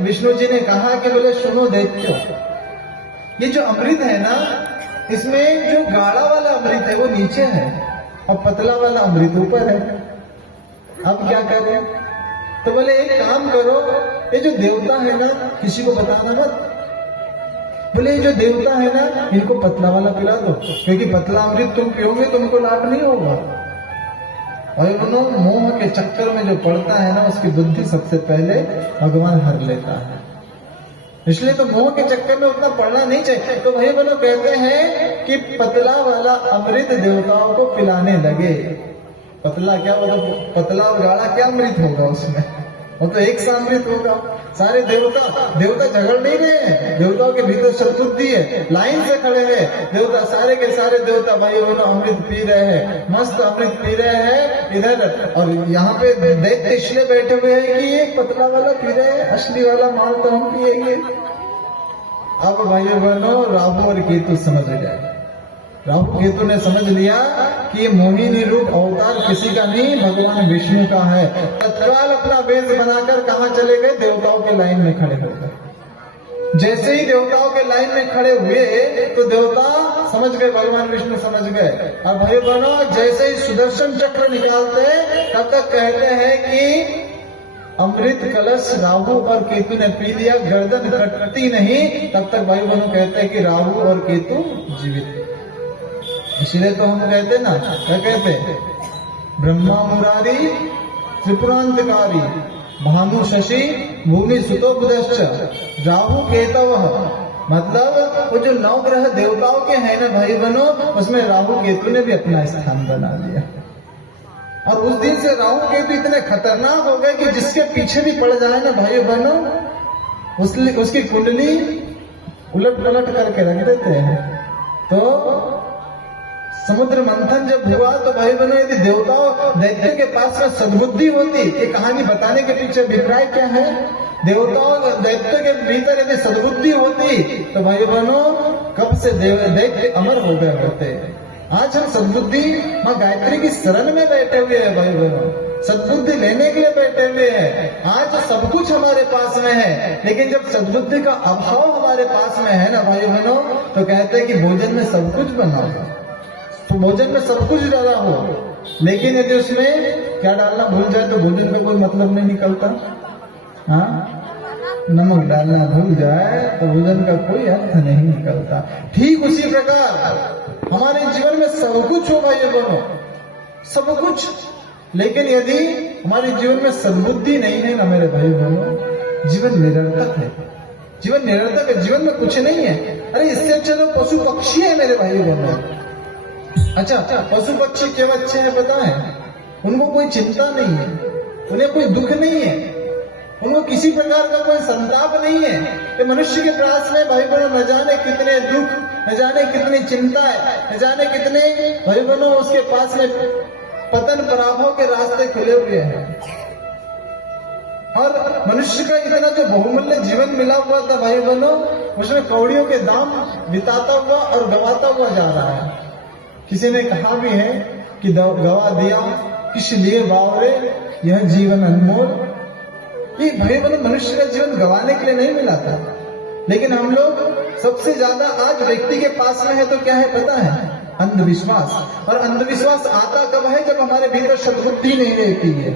विष्णु जी ने कहा कि बोले सुनो देखो, ये जो अमृत है ना, इसमें जो गाढ़ा वाला अमृत है वो नीचे है और पतला वाला अमृत ऊपर है। अब क्या करें? तो बोले एक काम करो, ये जो देवता है ना, किसी को बताना मत। बोले ये जो देवता है ना, इनको पतला वाला पिला दो, क्योंकि पतला अमृत तुम पियोगे तुमको लाभ नहीं होगा। और उन्होंने मोह के चक्कर में जो पड़ता है ना, उसकी बुद्धि सबसे पहले भगवान हर लेता है। इसलिए तो मोह के चक्कर में उतना पड़ना नहीं चाहिए। तो भाई बहनों कहते हैं कि पतला वाला अमृत देवताओं को पिलाने लगे। पतला क्या होगा? पतला और गाढ़ा क्या अमृत होगा उसमें? वो तो एक सा अमृत होगा। सारे देवता झगड़ नहीं रहे हैं, देवताओं के भीतर सद्बुद्धि है, लाइन से खड़े हैं देवता, सारे के सारे देवता भाई बहनों अमृत पी रहे हैं, मस्त अमृत पी रहे हैं इधर। और यहाँ पे दैत्य इसलिए बैठे हुए हैं कि ये पतला वाला पी रहे हैं, असली वाला माल तो हम पिएंगे। अब भाई बहनों राहु और केतु समझ गए। राहु केतु ने समझ लिया कि ये मोहिनी रूप अवतार किसी का नहीं, भगवान विष्णु का है। तत्काल अपना वेश बनाकर कहाँ चले गए? देवताओं के लाइन में खड़े हो गए। जैसे ही देवताओं के लाइन में खड़े हुए तो देवता समझ गए, भगवान विष्णु समझ गए। और भाई बहनों जैसे ही सुदर्शन चक्र निकालते तब तक कहते हैं कि अमृत कलश राहु और केतु ने पी लिया, गर्दन कटती नहीं। तब तक भाई बहनों कहते हैं कि राहु और केतु जीवित। इसलिए तो हम कहते ना, क्या कहते? ब्रह्मा मुरारी त्रिपुरांतकारी भानु शशि भूमि सुतो बुधश्च राहु केतव। मतलब वो जो नवग्रह देवताओं के हैं ना भाई बहनों, उसमें राहु केतु ने भी अपना स्थान बना लिया। और उस दिन से राहु केतु इतने खतरनाक हो गए कि जिसके पीछे भी पड़ जाए ना भाई बहनों, उसकी कुंडली उलट पलट करके रख देते हैं। तो समुद्र मंथन जब हुआ तो भाई बहनों यदि देवताओं दैत्य के पास में सद्बुद्धि होती, ये कहानी बताने के पीछे अभिप्राय क्या है? देवताओं दैत्य के भीतर यदि सद्बुद्धि होती तो भाई बहनों कब से दैत्य अमर हो गए होते। आज हम सद्बुद्धि मां गायत्री की शरण में बैठे हुए हैं भाई बहनों, सद्बुद्धि लेने के लिए बैठे हुए हैं। आज सब कुछ हमारे पास में है, लेकिन जब सद्बुद्धि का अभाव हमारे पास में है ना भाई बहनों, तो कहते हैं कि भोजन में सब कुछ बना हो, तो भोजन में सब कुछ डाला हो, लेकिन यदि उसमें क्या डालना भूल जाए तो भोजन में कोई मतलब नहीं निकलता। हाँ, नमक डालना भूल जाए तो भोजन का कोई अर्थ नहीं निकलता। ठीक उसी प्रकार हमारे जीवन में सब कुछ हो भाई बहनों, सब कुछ, लेकिन यदि हमारे जीवन में सद्बुद्धि नहीं है ना मेरे भाई बहनों, जीवन निरर्थक है। जीवन निरर्थक है, जीवन में कुछ नहीं है। अरे इससे चलो पशु पक्षी है मेरे भाई बहनों। अच्छा, पशु पक्षी क्यों अच्छे हैं पता है? उनको कोई चिंता नहीं है, उन्हें कोई दुख नहीं है, उनको किसी प्रकार का कोई संताप नहीं है। ये मनुष्य के पास में भाई बहनों न जाने कितने दुख, न जाने कितनी चिंता है, न जाने कितने भाई बहनों उसके पास में पतन पराभव के रास्ते खुले हुए हैं। और मनुष्य का इतना जो बहुमूल्य जीवन मिला हुआ था भाई बहनों, उसमें कौड़ियों के दाम बिताता हुआ और गवाता हुआ जा रहा है। किसी ने कहा भी है कि गवा दिया किस लिए बावरे यह जीवन अनमोल। ये भाई बहनों मनुष्य का जीवन गवाने के लिए नहीं मिला था, लेकिन हम लोग सबसे ज्यादा आज व्यक्ति के पास में है तो क्या है पता है? अंधविश्वास। और अंधविश्वास आता कब है? जब हमारे भीतर सद्बुद्धि नहीं रहती है।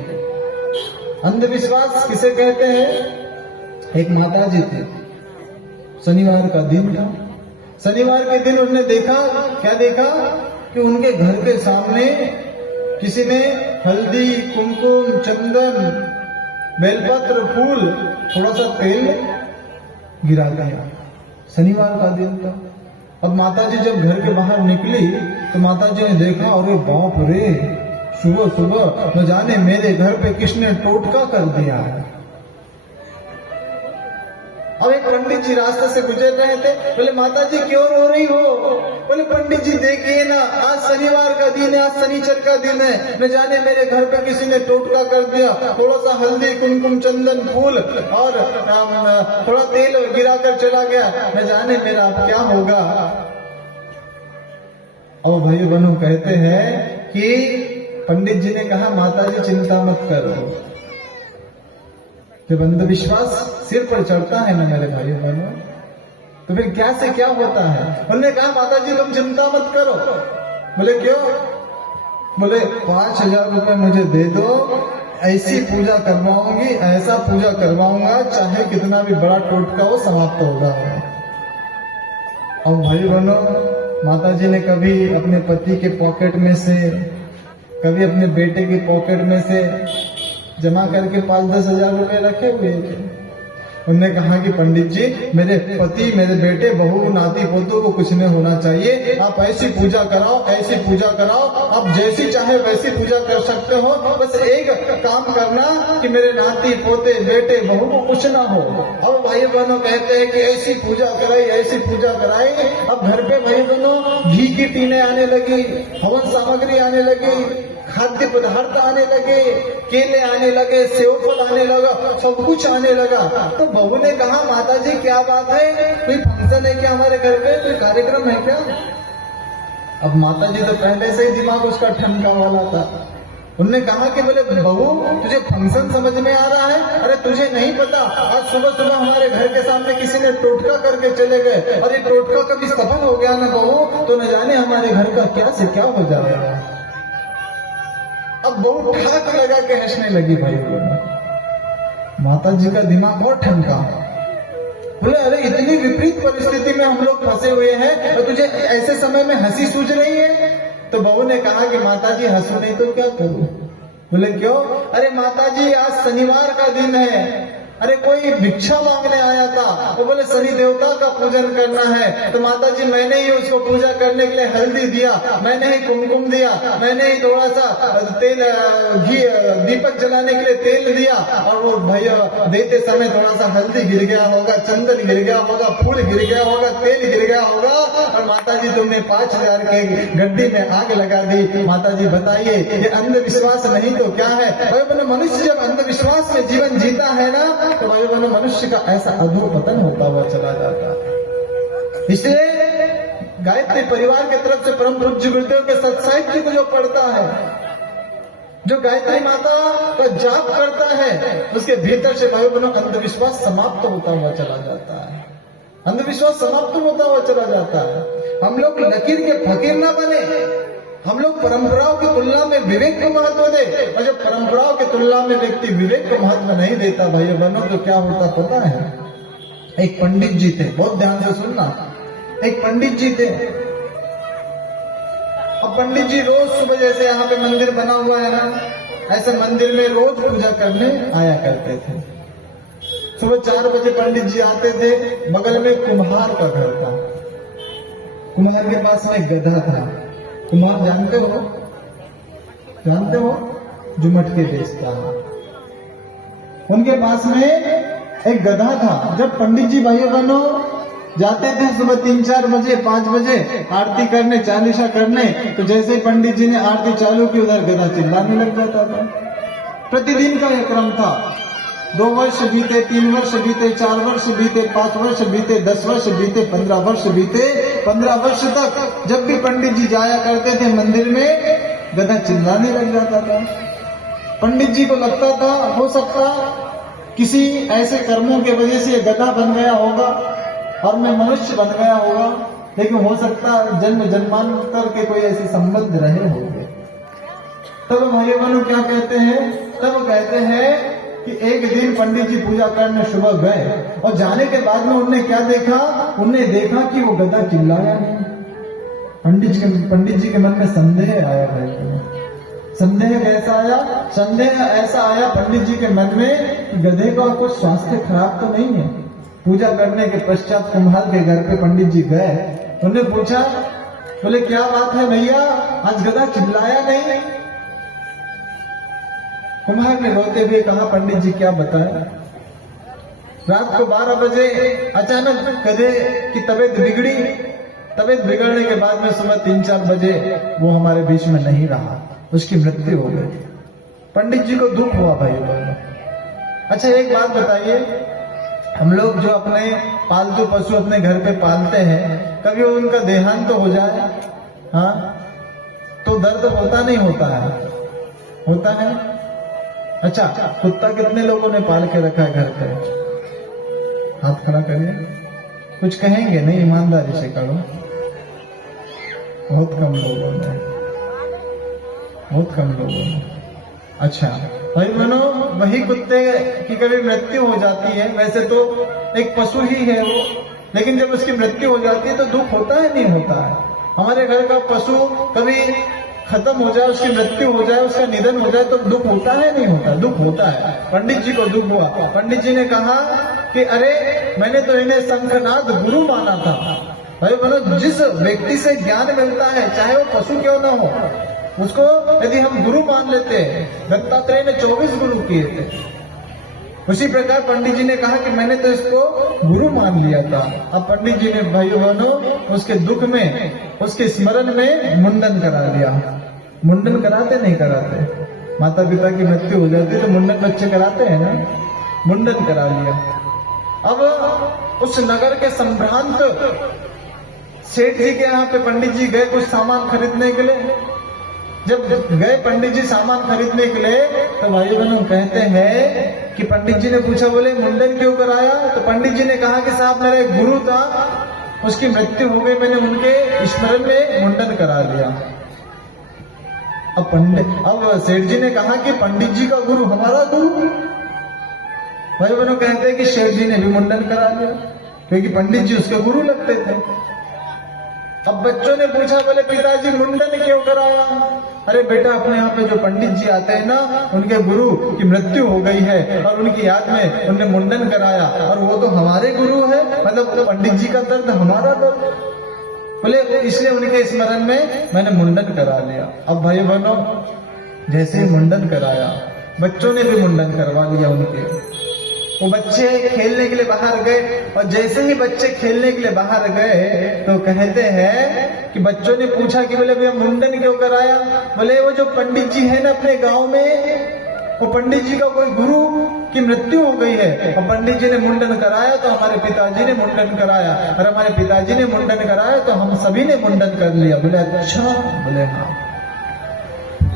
अंधविश्वास किसे कहते हैं? एक माता जी थी, शनिवार का दिन था। शनिवार के दिन उन्होंने देखा, क्या देखा कि उनके घर के सामने किसी ने हल्दी, कुमकुम, चंदन, बेलपत्र, फूल, थोड़ा सा तेल गिरा दिया। शनिवार का दिन था। अब माताजी जब घर के बाहर निकली तो माताजी ने देखा, अरे बाप रे, सुबह सुबह न जाने मेरे घर पे किसने टोटका कर दिया है। अब एक पंडित जी रास्ते से गुजर रहे थे, बोले माता जी क्यों रो रही हो? बोले पंडित जी देखिए ना, आज शनिवार का दिन है, आज शनिचर का दिन है, न जाने मेरे घर पे किसी ने टोटका कर दिया, थोड़ा सा हल्दी, कुमकुम, चंदन, फूल और थोड़ा तेल गिरा कर चला गया, न जाने मेरा अब क्या होगा। अब भाई बहनों कहते हैं कि पंडित जी ने कहा माता जी चिंता मत करो, जब अंधविश्वास सिर पर चढ़ता है ना मेरे भाइयों बहनों, तो फिर क्या से क्या होता है। उन्होंने कहा माता जी तुम चिंता मत करो। बोले क्यों? बोले 5,000 रुपए मुझे दे दो, ऐसी पूजा करवाऊंगी, ऐसा पूजा करवाऊंगा, चाहे कितना भी बड़ा टोटका हो समाप्त होगा। और भाई बहनों, माता जी ने कभी अपने पति के पॉकेट में से, कभी अपने बेटे के पॉकेट में से जमा करके 5-10 हजार रुपए रखे हुए थे। उन्होंने कहा कि पंडित जी मेरे पति, मेरे बेटे, बहू, नाती पोतों को कुछ नहीं होना चाहिए, आप ऐसी पूजा कराओ, ऐसी पूजा कराओ, आप जैसी चाहे वैसी पूजा कर सकते हो, बस एक काम करना कि मेरे नाती पोते बेटे बहू को कुछ ना हो। अब भाई बहनों कहते हैं कि ऐसी पूजा कराई, ऐसी पूजा कराई। अब घर पे भाई बहनों घी की टीने आने लगी, हवन सामग्री आने लगी, खाद्य पदार्थ आने लगे, केले आने लगे, सेवफल आने लगा, सब कुछ आने लगा। तो बहू ने कहा माता जी क्या बात है, कोई फंक्शन है क्या हमारे घर पे, कोई कार्यक्रम है क्या? अब माता जी तो पहले से ही दिमाग उसका ठनका वाला था। उन्होंने कहा कि बोले बहू तुझे फंक्शन समझ में आ रहा है? अरे तुझे नहीं पता, आज सुबह सुबह हमारे घर के सामने किसी ने टोटका करके चले गए, और ये टोटका कभी सफल हो गया ना बहू तो न जाने हमारे घर का क्या से क्या हो जाएगा। अब बहू ठाक लगा के हंसने लगी। भाई माता जी का दिमाग बहुत ठनका। बोले अरे इतनी विपरीत परिस्थिति में हम लोग फंसे हुए हैं और तुझे ऐसे समय में हंसी सूझ रही है? तो बहू ने कहा कि माता जी हंसू नहीं तो क्या करूं। बोले क्यों? अरे माता जी आज शनिवार का दिन है, अरे कोई भिक्षा मांगने आया था, वो बोले शनि देवता का पूजन करना है, तो माता जी मैंने ही उसको पूजा करने के लिए हल्दी दिया, मैंने ही कुमकुम दिया, मैंने ही थोड़ा सा तेल घी दीपक जलाने के लिए तेल दिया, और वो भैया देते समय थोड़ा सा हल्दी गिर गया होगा, चंदन गिर गया होगा, फूल गिर गया होगा, तेल गिर गया होगा, और माता जी तुमने 5,000 के गड्ढे में आग लगा दी। माता जी बताइए ये अंधविश्वास नहीं तो क्या है? भाई बहनों, मनुष्य जब अंधविश्वास में जीवन जीता है ना तो भाई बहनों मनुष्य का ऐसा अधोपतन होता हुआ चला जाता है। इसलिए गायत्री परिवार की तरफ से परम पूज्य गुरुदेव के सत्साहित्य को जो पढ़ता है, जो गायत्री माता का जाप करता है, उसके भीतर से भाई बहनों अंधविश्वास समाप्त होता हुआ चला जाता है। अंधविश्वास समाप्त होता हुआ चला जाता है। हम लोग लकीर के फकीर ना बने, हम लोग परंपराओं की तुलना में विवेक को महत्व दे। और जब परंपराओं की तुलना में व्यक्ति विवेक को महत्व नहीं देता भाइयों बहनों तो क्या होता पता है? एक पंडित जी थे, बहुत ध्यान से सुनना, एक पंडित जी थे। अब पंडित जी रोज सुबह जैसे यहाँ पे मंदिर बना हुआ है ना, ऐसे मंदिर में रोज पूजा करने आया करते थे। सुबह 4 बजे पंडित जी आते थे। बगल में कुम्हार का घर था, कुम्हार के पास में गधा था। कुम्हार जानते हो? जानते हो? जो मटके बेचता है। उनके पास में एक गधा था। जब पंडित जी भाइयों बहनों जाते थे सुबह 3-4 बजे 5 बजे आरती करने, चालीसा करने, तो जैसे ही पंडित जी ने आरती चालू की उधर गधा चिल्लाने लग जाता था। प्रतिदिन का यह क्रम था। 2 वर्ष बीते, 3 वर्ष बीते, 4 वर्ष बीते, 5 वर्ष बीते, 10 वर्ष बीते, 15 वर्ष बीते। 15 वर्ष तक जब भी पंडित जी जाया करते थे मंदिर में, गधा चिल्लाने लग जाता था। पंडित जी को लगता था हो सकता किसी ऐसे कर्मों के वजह से गधा बन गया होगा और मैं मनुष्य बन गया होगा, लेकिन हो सकता जन्म जन्मांतर के कोई ऐसे संबंध रहे होंगे। तब भाई बहनों क्या कहते हैं? तब कहते हैं कि एक दिन पंडित जी पूजा करने सुबह गए और जाने के बाद में उन्होंने क्या देखा? उन्होंने देखा कि वो गधा चिल्लाया नहीं। पंडित जी के मन में संदेह आया। भाई संदेह कैसा आया? संदेह ऐसा आया पंडित जी के मन में कि गधे का कुछ स्वास्थ्य खराब तो नहीं है। पूजा करने के पश्चात कुम्हार के घर पे पंडित जी गए। उन्होंने पूछा, बोले क्या बात है भैया, आज गधा चिल्लाया नहीं? कुम्हार ने रोते हुए कहा, पंडित जी क्या बताएं, रात को 12 बजे अचानक गधे की तबीयत बिगड़ी। तबीयत बिगड़ने के बाद में सुबह 3-4 बजे वो हमारे बीच में नहीं रहा, उसकी मृत्यु हो गई। पंडित जी को दुख हुआ भाई बहनों। अच्छा एक बात बताइए, हम लोग जो अपने पालतू पशु अपने घर पे पालते हैं, कभी उनका देहांत तो हो जाए, हाँ, तो दर्द होता नहीं होता है? होता है। अच्छा, कुत्ता कितने लोगों ने पाल के रखा है घर पे? हाथ खड़ा करिए। कुछ कहेंगे नहीं, ईमानदारी से करो। बहुत कम लोगों ने, बहुत कम लोगों ने। अच्छा भाई बहनों, वही कुत्ते की कभी मृत्यु हो जाती है, वैसे तो एक पशु ही है वो, लेकिन जब उसकी मृत्यु हो जाती है तो दुख होता है, नहीं होता है? हमारे घर का पशु कभी खत्म हो जाए, उसकी मृत्यु हो जाए, उसका निधन हो जाए तो दुख होता है, नहीं होता? दुख होता है। पंडित जी को दुख हुआ। पंडित जी ने कहा कि अरे मैंने तो इन्हें शंखनाद गुरु माना था। भाई बहनों, जिस व्यक्ति से ज्ञान मिलता है, चाहे वो पशु क्यों ना हो, उसको यदि हम गुरु मान लेते हैं, दत्तात्रेय ने 24 गुरु किए थे, उसी प्रकार पंडित जी ने कहा कि मैंने तो इसको गुरु मान लिया था। अब पंडित जी ने भाइयों बहनों उसके दुख में, उसके स्मरण में मुंडन करा दिया। मुंडन कराते नहीं कराते? माता पिता की मृत्यु हो जाती है तो मुंडन बच्चे कराते हैं ना, मुंडन करा लिया। अब उस नगर के संभ्रांत सेठ जी के यहाँ पे पंडित जी गए कुछ सामान खरीदने के लिए। जब गए पंडित जी सामान खरीदने के लिए तो भाई बहनों कहते हैं कि पंडित जी ने पूछा, बोले मुंडन क्यों कराया? तो पंडित जी ने कहा कि साहब मेरा एक गुरु था, उसकी मृत्यु हो गई, मैंने उनके स्मरण में मुंडन करा दिया। अब सेठ जी ने कहा कि पंडित जी का गुरु हमारा गुरु। भाई बहनों कहते हैं कि सेठ जी ने भी मुंडन करा दिया, क्योंकि पंडित जी उसके गुरु लगते थे। अब बच्चों ने पूछा, बोले पिताजी मुंडन क्यों कराया? अरे बेटा, अपने यहाँ पे जो पंडित जी आते हैं ना, उनके गुरु की मृत्यु हो गई है और उनकी याद में उनने मुंडन कराया, और वो तो हमारे गुरु है, मतलब पंडित जी का दर्द हमारा दर्द, बोले इसलिए उनके स्मरण में मैंने मुंडन करा लिया। अब भाई बहनों जैसे ही मुंडन कराया, बच्चों ने भी मुंडन करवा लिया उनके। वो बच्चे खेलने के लिए बाहर गए, और जैसे ही बच्चे खेलने के लिए बाहर गए तो कहते हैं कि बच्चों ने पूछा कि बोले भैया मुंडन क्यों कराया? बोले वो जो पंडित जी है ना अपने गांव में, वो पंडित जी का कोई गुरु की मृत्यु हो गई है, और पंडित जी ने मुंडन कराया तो हमारे पिताजी ने मुंडन कराया, और हमारे पिताजी ने मुंडन कराया तो हम सभी ने मुंडन कर लिया। बोले अच्छा? बोले हाँ।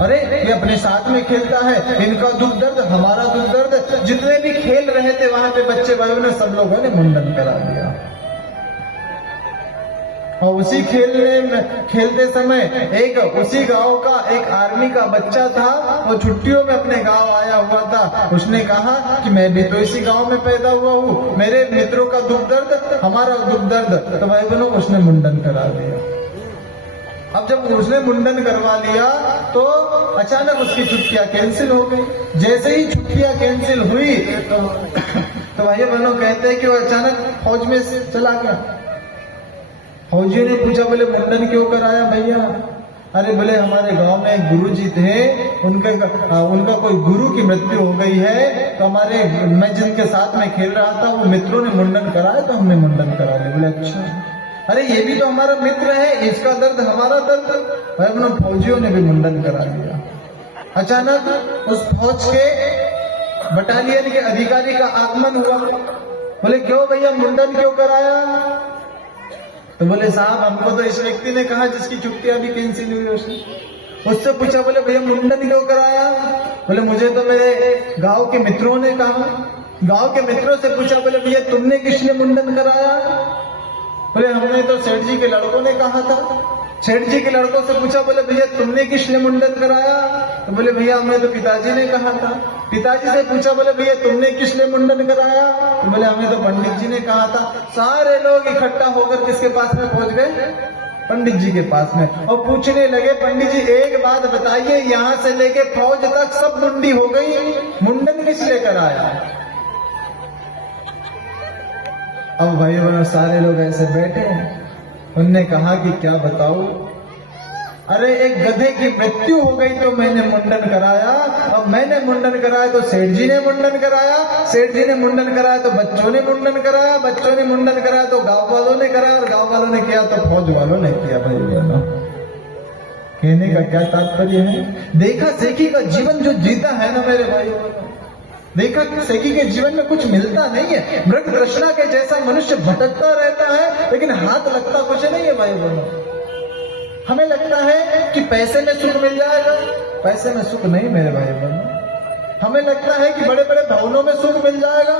अरे ये अपने साथ में खेलता है, इनका दुख दर्द हमारा दुख दर्द। जितने भी खेल रहे थे वहां पे बच्चे भाइयों ने, सब लोगों ने मुंडन करा दिया। और उसी खेलते समय एक उसी गांव का एक आर्मी का बच्चा था, वो छुट्टियों में अपने गांव आया हुआ था। उसने कहा कि मैं भी तो इसी गांव में पैदा हुआ हूँ, मेरे मित्रों का दुख दर्द हमारा दुख दर्द। तो भाई बहनों उसने मुंडन करा दिया। अब जब उसने मुंडन करवा लिया तो अचानक उसकी छुट्टियां कैंसिल हो गई। जैसे ही छुट्टियां कैंसिल हुई तो भाई बहनों कहते हैं कि वो अचानक फौज में चला गया। फौजी ने पूछा, बोले मुंडन क्यों कराया भैया? अरे बोले हमारे गांव में एक गुरु जी थे, उनका कोई गुरु की मृत्यु हो गई है, तो मैं जिनके साथ में खेल रहा था वो मित्रों ने मुंडन कराया तो हमने मुंडन करा लिया। बोले अच्छा? अरे ये भी तो हमारा मित्र है, इसका दर्द हमारा दर्द। भाई अपने फौजियों ने भी मुंडन करा दिया। अचानक उस फौज के बटालियन के अधिकारी का आगमन हुआ। बोले क्यों भैया मुंडन क्यों कराया? तो बोले साहब हमको तो इस व्यक्ति ने कहा जिसकी छुट्टी अभी कैंसिल हुई उससे पूछा, बोले भैया मुंडन क्यों कराया? बोले मुझे तो मेरे गांव के मित्रों ने कहा। गांव के मित्रों से पूछा, बोले भैया तुमने किसने मुंडन कराया? बोले हमने तो सेठ जी के लड़कों ने कहा था। सेठ जी के लड़कों से पूछा, बोले भैया तुमने किसने मुंडन कराया? तो बोले भैया हमें तो पिताजी ने कहा था। पिताजी से पूछा, बोले भैया तुमने किसने मुंडन कराया? तो बोले हमें तो पंडित जी ने कहा था। सारे लोग इकट्ठा होकर किसके पास में पहुंच गए? पंडित जी के पास में, और पूछने लगे, पंडित जी एक बात बताइए, यहाँ से लेके फौज तक सब मुंडी हो गई, मुंडन किस लिए कराया? अब भाई बहनों सारे लोग ऐसे बैठे हैं। उनने कहा कि क्या बताओ, अरे एक गधे की मृत्यु हो गई तो मैंने मुंडन कराया, और मैंने मुंडन कराया तो सेठ जी ने मुंडन कराया, सेठ जी ने मुंडन कराया तो बच्चों ने मुंडन कराया, बच्चों ने मुंडन कराया तो गांव वालों ने कराया, और गांव वालों ने किया तो फौज वालों ने किया। भाई बहनों कहने का क्या तात्पर्य है? देखा सेखी का जीवन जो जीता है ना मेरे भाई, देखा सेखी के जीवन में कुछ मिलता नहीं है। मृग तृष्णा के जैसा मनुष्य भटकता रहता है, लेकिन हाथ लगता कुछ नहीं है। भाई बहनों हमें लगता है कि पैसे में सुख मिल जाएगा, पैसे में सुख नहीं मेरे भाई बहनों। हमें लगता है कि बड़े बड़े भवनों में सुख मिल जाएगा,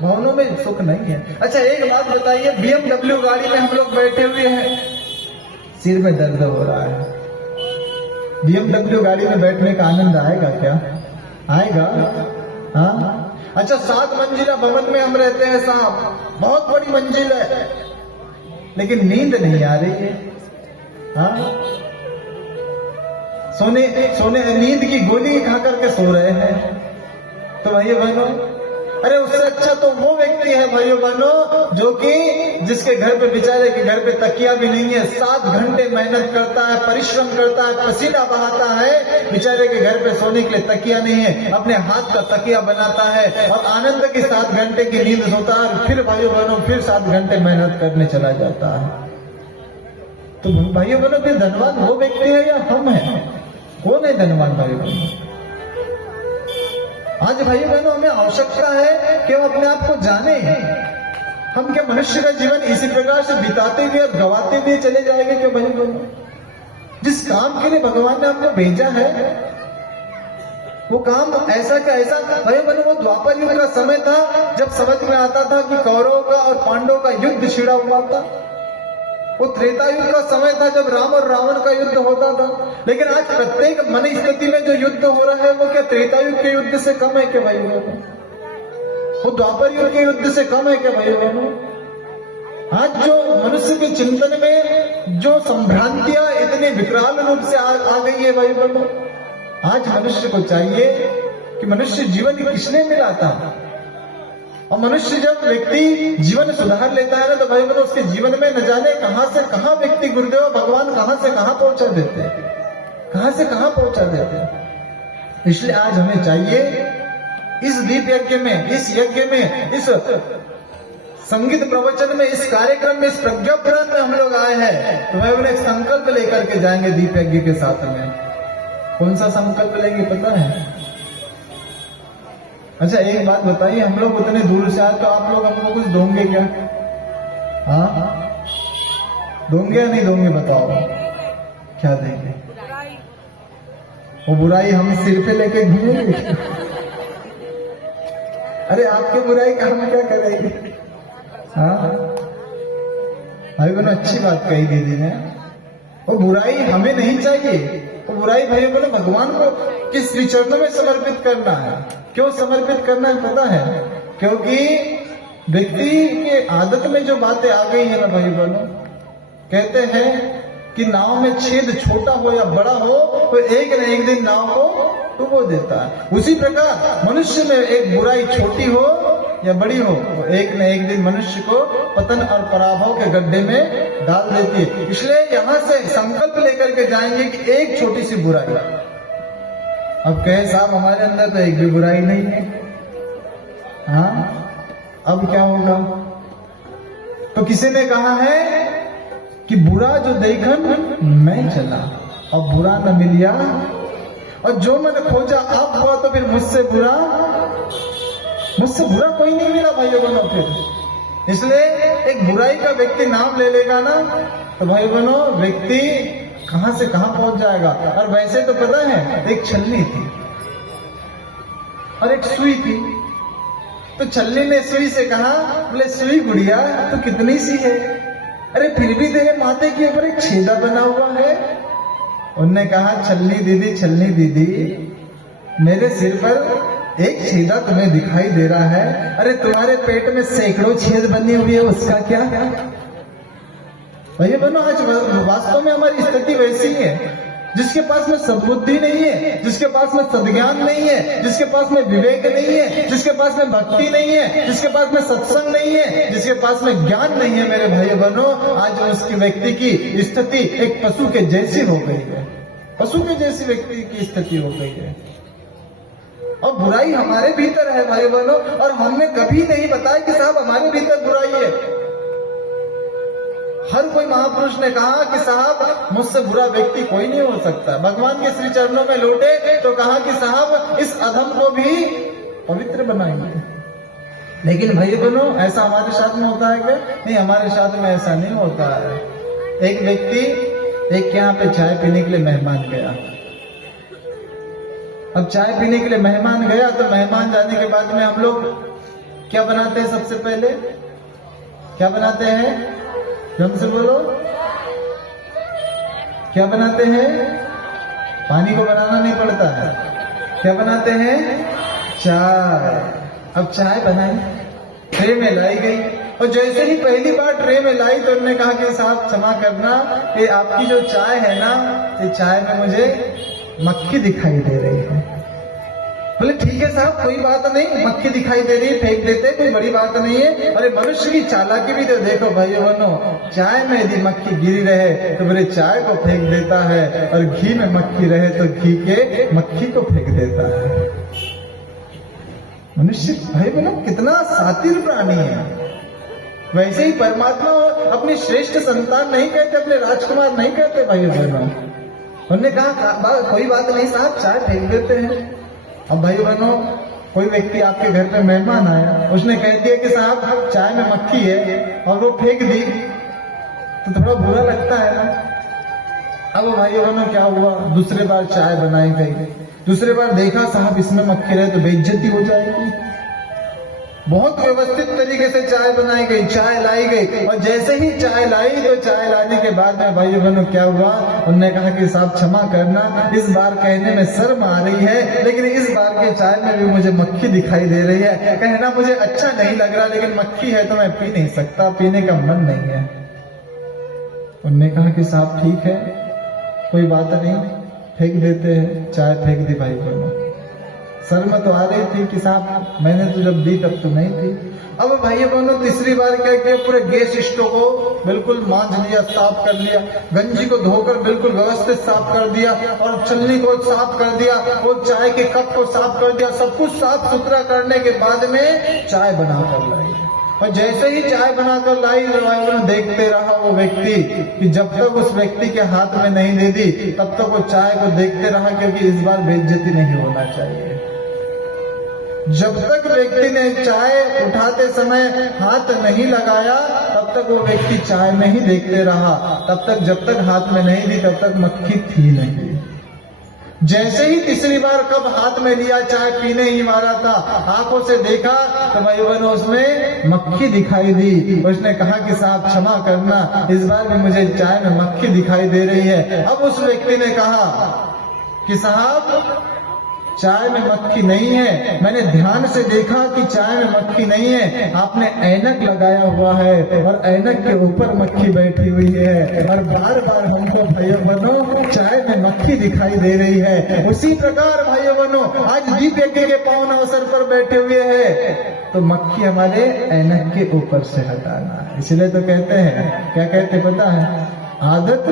भवनों में सुख नहीं है। अच्छा एक बात बताइए, BMW गाड़ी में हम लोग बैठे हुए हैं, सिर में दर्द हो रहा है, BMW गाड़ी में बैठने का आनंद आएगा क्या? आएगा? हाँ। अच्छा 7 मंजिला भवन में हम रहते हैं साहब, बहुत बड़ी मंजिल है, लेकिन नींद नहीं आ रही है। हाँ, सोने नींद की गोली खा करके सो रहे हैं। तो भाइयों बहनों, अरे उससे अच्छा तो वो व्यक्ति है भाइयों बहनों जो कि जिसके घर पे, बेचारे के घर पे तकिया भी नहीं है, 7 घंटे मेहनत करता है, परिश्रम करता है, पसीना बहाता है, बेचारे के घर पे सोने के लिए तकिया नहीं है, अपने हाथ का तकिया बनाता है और आनंद की 7 घंटे की नींद सोता है, फिर भाइयों बहनों फिर 7 घंटे मेहनत करने चला जाता है। तो भाइयों बहनों फिर धनवान वो व्यक्ति है या हम हैं? कौन है धनवान भाइयों बहनों? आज भाइयों बहनों हमें आवश्यकता है कि हम अपने आप को जाने। हम क्या मनुष्य का जीवन इसी प्रकार से बिताते हुए और गवाते हुए चले जाएंगे क्या भाइयों बहनों? जिस काम के लिए भगवान ने हमको भेजा है वो काम ऐसा का ऐसा भाइयों बहनों, वो द्वापर युग का समय था जब समझ में आता था कि कौरवों का और पांडवों का युद्ध छिड़ा हुआ था। वो त्रेता युग का समय था जब राम और रावण का युद्ध होता था। लेकिन आज प्रत्येक मन स्थिति में जो युद्ध हो रहा है वो क्या त्रेता युग के युद्ध से कम है क्या भाई बहनों? वो द्वापर युग के युद्ध से कम है क्या भाई बहनों? आज जो मनुष्य के चिंतन में जो संभ्रांतियां इतनी विकराल रूप से आ गई है भाई बहनों, आज मनुष्य को चाहिए कि मनुष्य जीवन किसने मिला था। और मनुष्य जब व्यक्ति जीवन सुधार लेता है ना तो भाई बहनों उसके जीवन में न जाने कहां से कहां व्यक्ति, गुरुदेव भगवान कहां से कहां पहुंचा देते हैं, कहां से कहां पहुंचा देते हैं। इसलिए आज हमें चाहिए इस दीप यज्ञ में, इस यज्ञ में, इस संगीत प्रवचन में, इस कार्यक्रम में, इस प्रज्ञा पुराण में हम लोग आए हैं तो भाई बहनों एक संकल्प लेकर के जाएंगे दीप यज्ञ के साथ में। कौन सा संकल्प लेंगे पता है? अच्छा एक बात बताइए, हम लोग उतने दूर से आए तो आप लोग हमको कुछ दोगे क्या? हाँ दोगे या नहीं दोगे बताओ? क्या देंगे? वो बुराई हम सिर पे लेके घूमेंगे? अरे आपकी बुराई का हम क्या करेंगे? हाँ भाई बहनों अच्छी बात कही दीदी ने। वो बुराई हमें नहीं चाहिए, वो बुराई भाई बहनों भगवान को किस श्री चरणों में समर्पित करना है। क्यों समर्पित करना है पता है? क्योंकि व्यक्ति के आदत में जो बातें आ गई है ना भाई बहनों, कहते हैं कि नाव में छेद छोटा हो या बड़ा हो तो एक न एक दिन नाव को डुबो देता है। उसी प्रकार मनुष्य में एक बुराई छोटी हो या बड़ी हो तो एक न एक दिन मनुष्य को पतन और पराभव के गड्ढे में डाल देती है। इसलिए यहां से संकल्प लेकर के जाएंगे कि एक छोटी सी बुराई, अब कहे साहब हमारे अंदर तो एक भी बुराई नहीं है, हाँ अब क्या होगा? तो किसी ने कहा है कि बुरा जो देखन मैं चला और बुरा न मिलिया, और जो मैंने खोजा अब हुआ तो फिर मुझसे बुरा कोई नहीं मिला भाइयों बहनों। फिर इसलिए एक बुराई का व्यक्ति नाम ले लेगा ना तो भाई बहनों व्यक्ति कहां से कहां पहुंच जाएगा। और वैसे तो पता है एक छलनी थी और एक सुई थी, तो छलनी ने सुई से कहा, बोले सुई गुड़िया तो कितनी सी है, अरे फिर भी तेरे माथे के ऊपर एक छेदा बना हुआ है। उनने कहा छलनी दीदी मेरे सिर पर एक छेदा तुम्हें दिखाई दे रहा है, अरे तुम्हारे पेट में सैकड़ों छेद बनी हुई है, उसका क्या? भैया बनो आज वास्तव में हमारी स्थिति वैसी है, जिसके पास में सद्बुद्धि नहीं है, जिसके पास में सद्ज्ञान नहीं है, जिसके पास में विवेक नहीं है, जिसके पास में भक्ति नहीं है, जिसके पास में सत्संग नहीं है, जिसके पास में ज्ञान नहीं है, मेरे भाइयों बहनों आज उसकी व्यक्ति की स्थिति एक पशु के जैसी हो गई है, पशु के जैसी व्यक्ति की स्थिति हो गई है। और बुराई हमारे भीतर है भाई बहनों, और हमने कभी नहीं बताया कि साहब हमारे भीतर बुराई है। हर कोई महापुरुष ने कहा कि साहब मुझसे बुरा व्यक्ति कोई नहीं हो सकता। भगवान के श्री चरणों में लौटे तो कहा कि साहब इस अधम को भी पवित्र बनाएंगे। लेकिन भाई बहनों ऐसा हमारे साथ में होता है क्या? नहीं, हमारे साथ में ऐसा नहीं होता है। एक व्यक्ति एक के यहाँ पे चाय पीने के लिए मेहमान गया। अब चाय पीने के लिए मेहमान गया, तो मेहमान जाने के बाद में हम लोग क्या बनाते हैं? सबसे पहले क्या बनाते हैं? जम से बोलो, क्या बनाते हैं? पानी को बनाना नहीं पड़ता है, क्या बनाते हैं? चाय। अब चाय बनाई, ट्रे में लाई गई, और जैसे ही पहली बार ट्रे में लाई तो उन्होंने कहा कि साहब क्षमा करना, ये आपकी जो चाय है ना, ये चाय में मुझे मक्खी दिखाई दे रही है। बोले ठीक है साहब, कोई बात नहीं, मक्खी दिखाई दे रही है, फेंक देते, कोई बड़ी बात नहीं है। अरे मनुष्य की चालाकी भी तो देखो भाइयों बहनों, चाय में यदि मक्खी गिरी रहे तो बोले चाय को फेंक देता है, और घी में मक्खी रहे तो घी के मक्खी को फेंक देता है। मनुष्य भाई बहनों कितना सातिर प्राणी है। वैसे ही परमात्मा अपनी श्रेष्ठ संतान नहीं कहते, अपने राजकुमार नहीं कहते भाइयों बहनों। उन्होंने कहा कोई बात नहीं साहब, चाय फेंक देते हैं। अब भाई बहनों, कोई व्यक्ति आपके घर पे मेहमान आया, उसने कह दिया कि साहब चाय में मक्खी है, और वो फेंक दी, तो थोड़ा बुरा लगता है ना। अब भाई बहनों क्या हुआ, दूसरे बार चाय बनाई गई, दूसरे बार देखा साहब इसमें मक्खी रहे तो बेइज्जती हो जाएगी। बहुत व्यवस्थित तरीके से चाय बनाई गई, चाय लाई गई, और जैसे ही चाय लाई तो चाय लाने के बाद में भाई बहनों क्या हुआ, उन्होंने कहा कि साहब क्षमा करना, इस बार कहने में शर्म आ रही है, लेकिन इस बार के चाय में भी मुझे मक्खी दिखाई दे रही है। कहना मुझे अच्छा नहीं लग रहा, लेकिन मक्खी है तो मैं पी नहीं सकता, पीने का मन नहीं है। उन्होंने कहा कि साहब ठीक है, कोई बात नहीं, फेंक देते हैं। चाय फेंक दी भाई बहनों। शर्म तो आ रही थी कि साहब मैंने तो जब दी तब तो नहीं थी। अब भाइयों बहनों तीसरी बार क्या किया, पूरे गैस स्टोव को बिल्कुल मांज लिया, साफ कर लिया, गंजी को धोकर बिल्कुल व्यवस्थित साफ कर दिया, और छलनी को साफ कर दिया, और चाय के कप को साफ कर दिया। सब कुछ साफ सुथरा करने के बाद में चाय बनाकर लाई, और जैसे ही चाय बनाकर लाई तो देखते रहा वो व्यक्ति कि जब तक उस व्यक्ति के हाथ में नहीं दे दी तब तक वो चाय को देखते रहा, क्योंकि इस बार बेइज्जती नहीं होना चाहिए। जब तक व्यक्ति ने चाय उठाते समय हाथ नहीं लगाया तब तक वो व्यक्ति चाय में ही देखते रहा, तब तक जब तक हाथ में नहीं दी तब तक मक्खी थी नहीं। जैसे ही तीसरी बार कब हाथ में लिया, चाय पीने ही वाला था, आंखों से देखा तो भाई बहनों उसमें मक्खी दिखाई दी। उसने कहा कि साहब क्षमा करना, इस बार भी मुझे चाय में मक्खी दिखाई दे रही है। अब उस व्यक्ति ने कहा कि साहब चाय में मक्खी नहीं है, मैंने ध्यान से देखा कि चाय में मक्खी नहीं है, आपने ऐनक लगाया हुआ है और ऐनक के ऊपर मक्खी बैठी हुई है, और बार बार हमको भाइयों बहनों चाय में मक्खी दिखाई दे रही है। उसी प्रकार भाइयों बहनों आज दीप यज्ञ के पावन अवसर पर बैठे हुए हैं, तो मक्खी हमारे ऐनक के ऊपर से हटाना है। इसलिए तो कहते हैं, क्या कहते पता है, आदत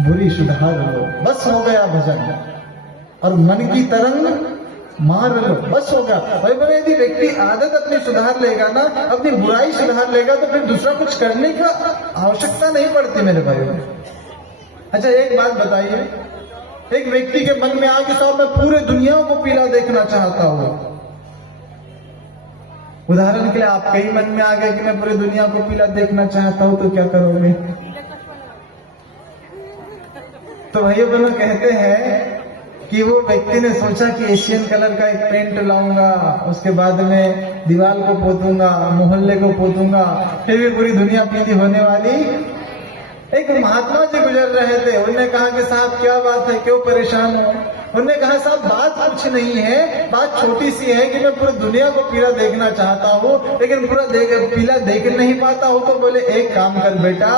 बुरी सुधार लो, बस हो गया भजन, और मन की तरंग मार लो, बस होगा। भाई बहनों यदि व्यक्ति आदत अपनी सुधार लेगा ना, अपनी बुराई सुधार लेगा, तो फिर दूसरा कुछ करने का आवश्यकता नहीं पड़ती मेरे भाइयों। अच्छा एक बात बताइए, एक व्यक्ति के मन में आके साहब मैं पूरे दुनिया को पीला देखना चाहता हूं, उदाहरण के लिए आपके ही मन में आ गया कि मैं पूरी दुनिया को पीला देखना चाहता हूं, तो क्या करोगे? तो भाइयों बहनों कहते हैं कि वो व्यक्ति ने सोचा कि एशियन कलर का एक पेंट लाऊंगा, उसके बाद में दीवार को पोतूंगा, मोहल्ले को पोतूंगा, फिर भी पूरी दुनिया पीली होने वाली। एक महात्मा जी गुजर रहे थे, उन्होंने कहा कि साहब क्या बात है, क्यों परेशान हो? उन्होंने कहा साहब बात कुछ नहीं है, बात छोटी सी है कि मैं पूरी दुनिया को पीला देखना चाहता हूँ, लेकिन पूरा पीला देख नहीं पाता हूँ। तो बोले एक काम कर बेटा,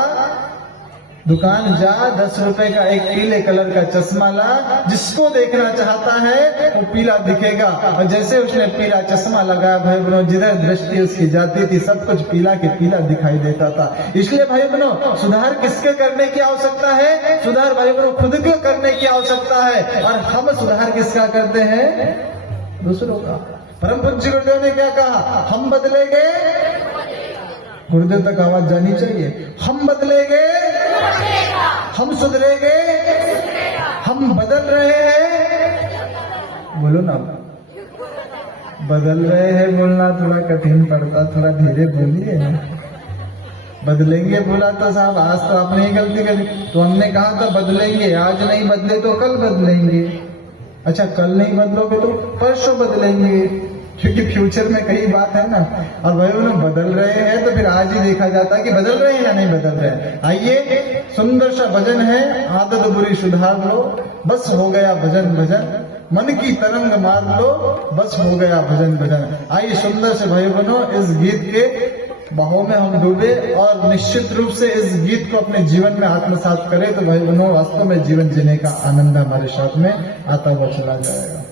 दुकान जा, 10 रुपए का एक पीले कलर का चश्मा ला, जिसको देखना चाहता है वो पीला दिखेगा। और जैसे उसने पीला चश्मा लगाया भाई बहनों, जिधर दृष्टि उसकी जाती थी सब कुछ पीला के पीला दिखाई देता था। इसलिए भाई बहनों सुधार किसके करने की आवश्यकता है? सुधार भाई बहनों खुद के करने की आवश्यकता है, और हम सुधार किसका करते हैं? दूसरों का। परम पूज्य गुरुदेव ने क्या कहा? हम बदलेंगे, गुरुदेव तक आवाज जानी चाहिए, हम बदलेंगे, हम सुधरेंगे, हम बदल रहे हैं। बोलो ना, बदल रहे हैं बोलना थोड़ा कठिन पड़ता, थोड़ा धीरे बोलिए। बदलेंगे बोला तो साहब आज तो आपने ही गलती करी, तो हमने कहा था बदलेंगे, आज नहीं बदले तो कल बदलेंगे। अच्छा कल नहीं बदलोगे तो परसों बदलेंगे, क्योंकि फ्यूचर में कई बात है ना। और भाई उन्हें बदल रहे हैं तो फिर आज ही देखा जाता है कि बदल रहे हैं या नहीं बदल रहे हैं। आइए सुंदर सा भजन है, आदत बुरी सुधार लो, बस हो गया भजन भजन, मन की तरंग मार लो, बस हो गया भजन भजन। आइए सुंदर से भाई बनो इस गीत के बहाव में हम डूबे और निश्चित रूप से इस गीत को अपने जीवन में आत्मसात करें तो भाई बनो वास्तव में जीवन जीने का आनंद हमारे साथ में आता हुआ चला जाएगा।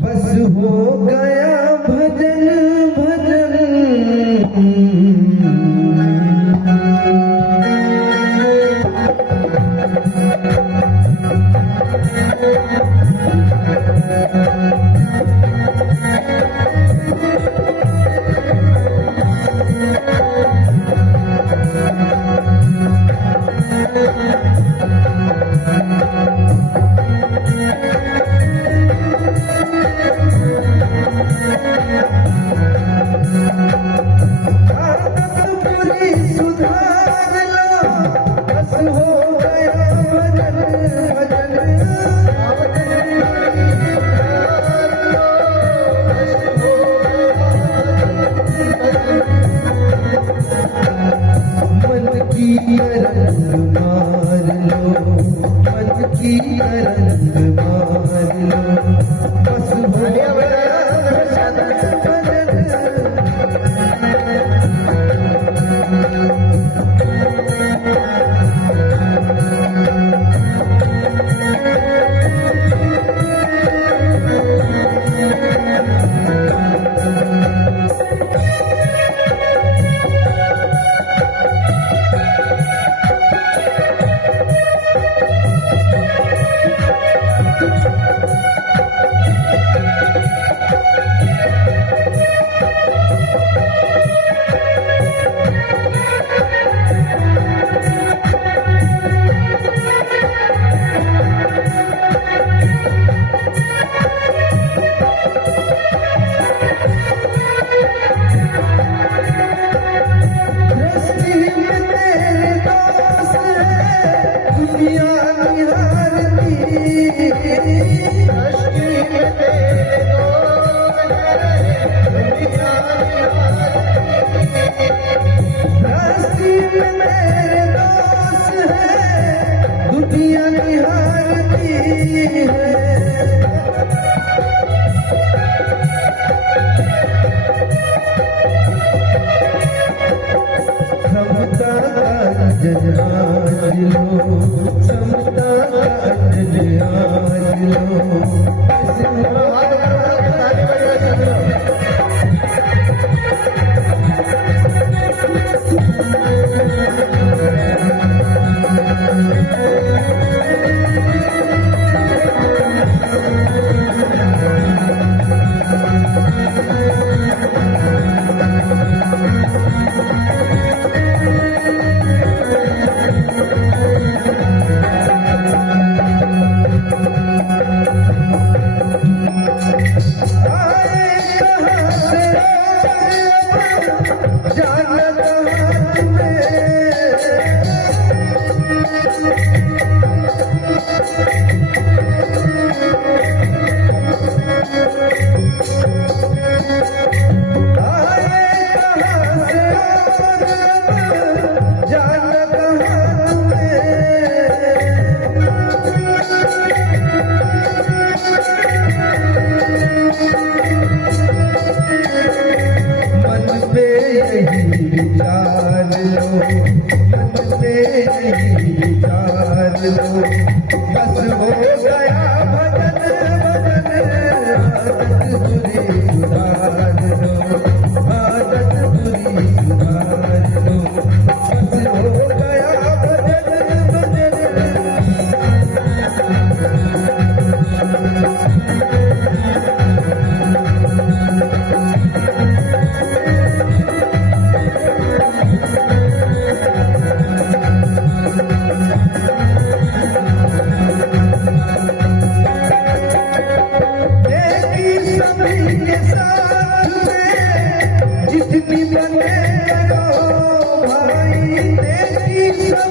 बस हो गया भजन भजन,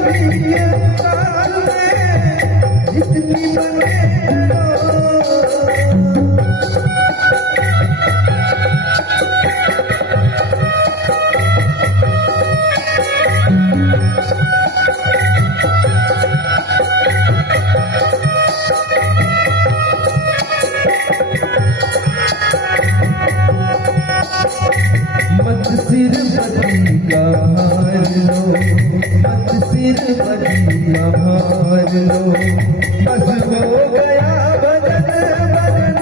कभी ये काल में जितनी बने मत सिर बदी का हार लो, मत सिर बदी का हार लो, बस हो गया बदन बदन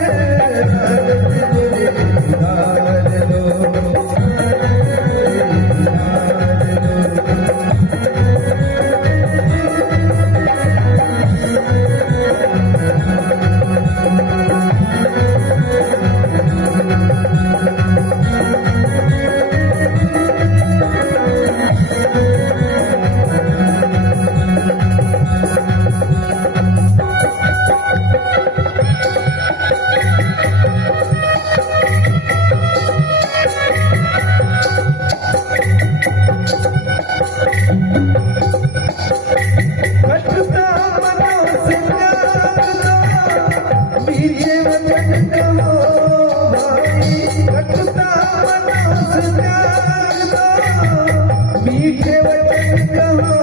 भारत तेरे उधार लो, कटता मनो से त्याग दो, मीठे वचन कहो भाई, कटता मनो से त्याग दो, मीठे वचन कहो।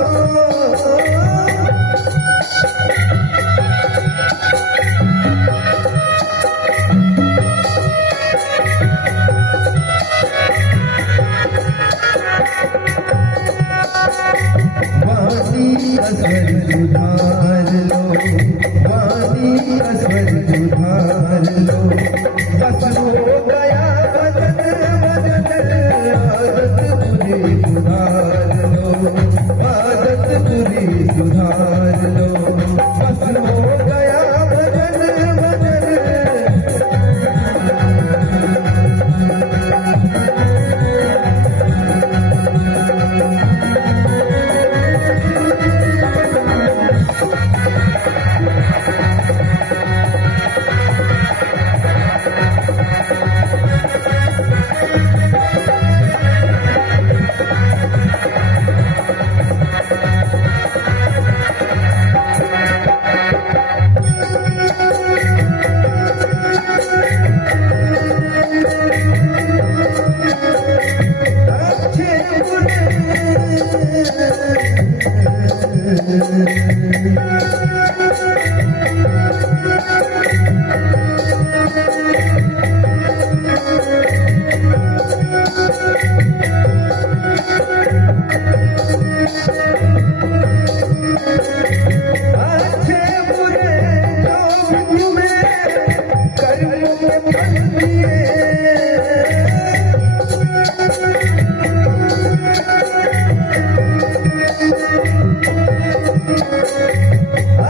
वाणी का स्वर सुधार लो, वाणी का स्वर सुधार लो, बस हो गया बदन बदन आदत बुरी सुधार लो, आदत बुरी सुधार लो, बस हो गया बदन बदन।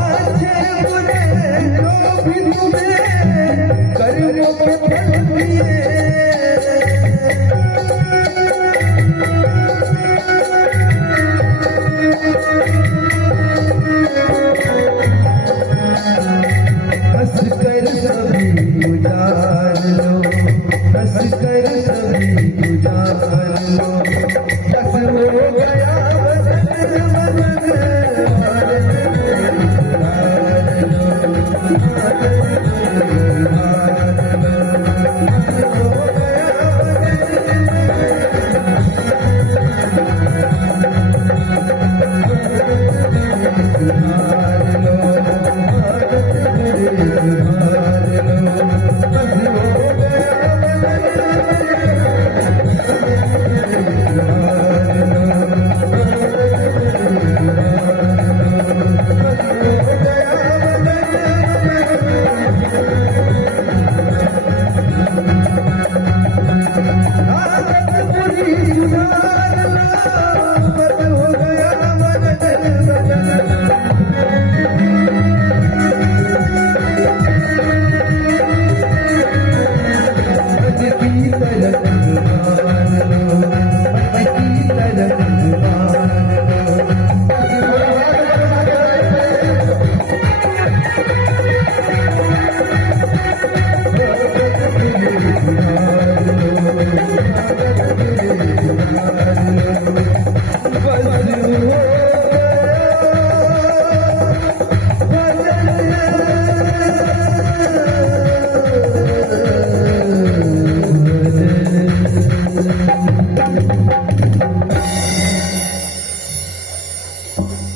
आज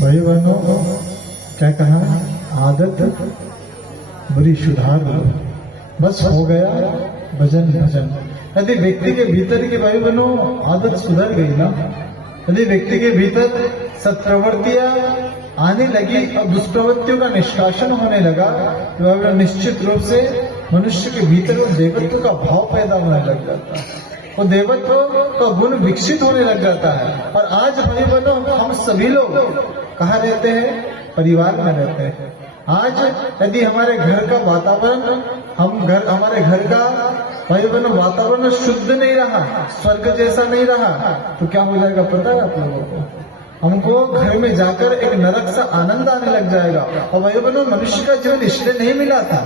भाई बहनों, क्या कहा, आदत बुरी सुधार लो, बस हो गया भजन भजन। यदि व्यक्ति के भीतर की, भाई बहनों, आदत सुधर गई ना, यदि व्यक्ति के भीतर सत्प्रवृत्तियां आने लगी और दुष्प्रवृत्तियों का निष्कासन होने लगा, तो निश्चित रूप से मनुष्य के भीतर वो देवत्व का भाव पैदा होने लग जाता है, वो देवत्व का गुण विकसित होने लग जाता है। और आज भाई बहनों, हम सभी लोग कहाँ रहते हैं? परिवार में रहते हैं। आज यदि हमारे घर का वातावरण, हमारे घर का भाई बहनों वातावरण शुद्ध नहीं रहा, स्वर्ग जैसा नहीं रहा, तो क्या हो जाएगा पता है आप लोगों को? हमको घर में जाकर एक नरक सा आनंद आने लग जाएगा। और भाई बहनों, मनुष्य का जीवन इसलिए नहीं मिला था।